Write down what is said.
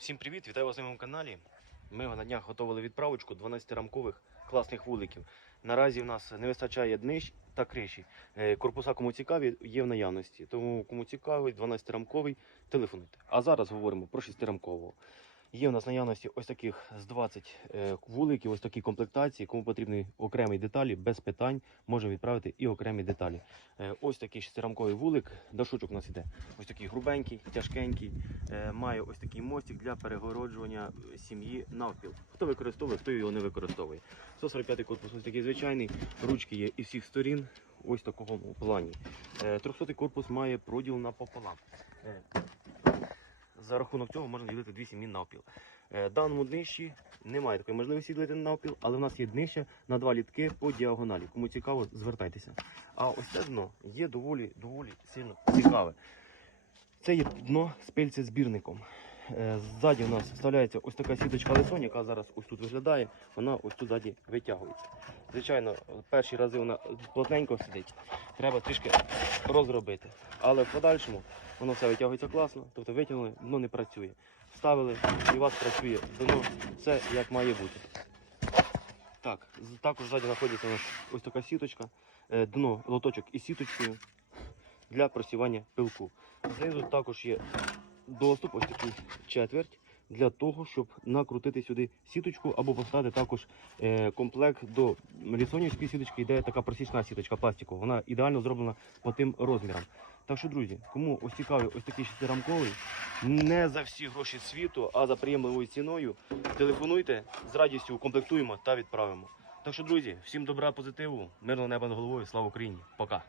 Всім привіт! Вітаю вас на моєму каналі. Ми на днях готували відправочку 12-рамкових класних вуликів. Наразі в нас не вистачає днищ та криші. Е, Корпуса, кому цікаві, є в наявності. Тому кому цікавий, 12-рамковий, телефонуйте. А зараз говоримо про 6-рамкового. Є в нас наявності ось таких з 20 е, вуликів, ось такі комплектації. Кому потрібні окремі деталі, без питань може відправити і окремі деталі. Е, Ось такий шестирамковий вулик. До шучок у нас іде. Ось такий грубенький, тяжкенький. Е, Має ось такий мостик для перегороджування сім'ї навпіл. Хто використовує, хто його не використовує. 145 корпус ось такий звичайний. Ручки є із всіх сторін. Ось такого плані. 300 корпус має проділ напополам. За рахунок цього можна ділити дві сім'ї навпіл. Е, Даному днищі немає такої можливості ділити на навпіл, але в нас є днище на два літки по діагоналі. Кому цікаво, звертайтеся. А ось це дно є доволі, доволі сильно цікаве. Це є дно з пильцезбірником. Е, Ззаді у нас вставляється ось така сіточка лисонь, яка зараз ось тут виглядає, вона ось тут ззаді витягується. Звичайно, перші рази вона плотненько сидить, треба трішки розробити. Але в подальшому воно все витягується класно, тобто витягнули, дно не працює. Вставили і у вас працює дно, все як має бути. Так, також ззаді знаходиться у нас ось така сіточка, е, дно лоточок із сіточкою для просівання пилку. Знизу також є доступ, ось такий четверть, для того, щоб накрутити сюди сіточку або поставити також е, комплект до лісонівської сіточки, йде така просічна сіточка пластикова. Вона ідеально зроблена по тим розмірам. Так що, друзі, кому ось цікавий ось такий шестирамковий, не за всі гроші світу, а за приємливою ціною, телефонуйте, з радістю укомплектуємо та відправимо. Так що, друзі, всім добра, позитиву, мирного неба над головою, слава Україні, пока.